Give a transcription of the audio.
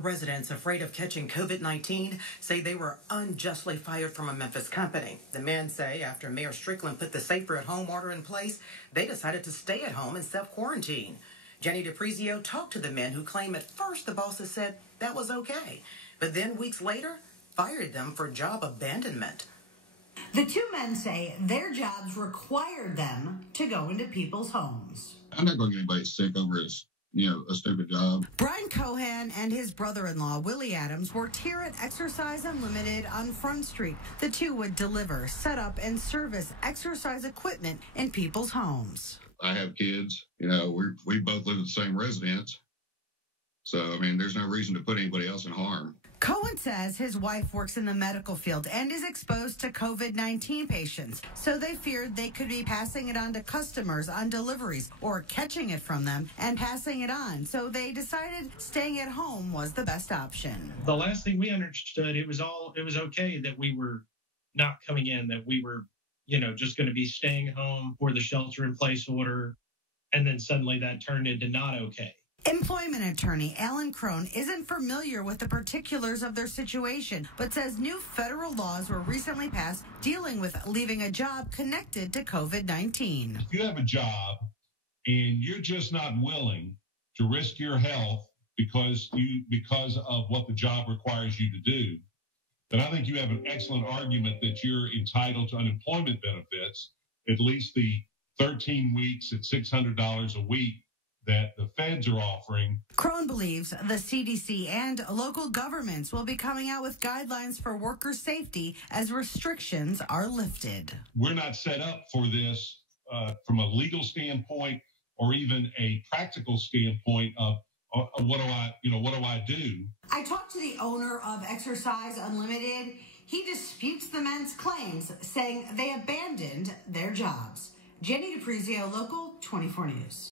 Residents afraid of catching COVID-19 say they were unjustly fired from a Memphis company. The men say after Mayor Strickland put the safer at home order in place, they decided to stay at home and self-quarantine. Jenny DePrizio talked to the men who claim at first the bosses said that was okay, but then weeks later fired them for job abandonment. The two men say their jobs required them to go into people's homes. I'm not going to get anybody sick over a stupid job. Brian Cohan and his brother-in-law, Willie Adams, worked here at Exercise Unlimited on Front Street. The two would deliver, set up, and service exercise equipment in people's homes. I have kids. We both live in the same residence. So, there's no reason to put anybody else in harm. Cohen says his wife works in the medical field and is exposed to COVID-19 patients, so they feared they could be passing it on to customers on deliveries or catching it from them and passing it on. So they decided staying at home was the best option. The last thing we understood, it was okay that we were not coming in, that we were, just going to be staying home for the shelter-in-place order, and then suddenly that turned into not okay. Employment attorney Alan Crone isn't familiar with the particulars of their situation, but says new federal laws were recently passed dealing with leaving a job connected to COVID-19. If you have a job and you're just not willing to risk your health because of what the job requires you to do, then I think you have an excellent argument that you're entitled to unemployment benefits, at least the 13 weeks at $600 a week that the feds are offering. Crone believes the CDC and local governments will be coming out with guidelines for worker safety as restrictions are lifted. We're not set up for this from a legal standpoint or even a practical standpoint of what do I do? I talked to the owner of Exercise Unlimited. He disputes the men's claims, saying they abandoned their jobs. Jenny DePrizio, Local 24 News.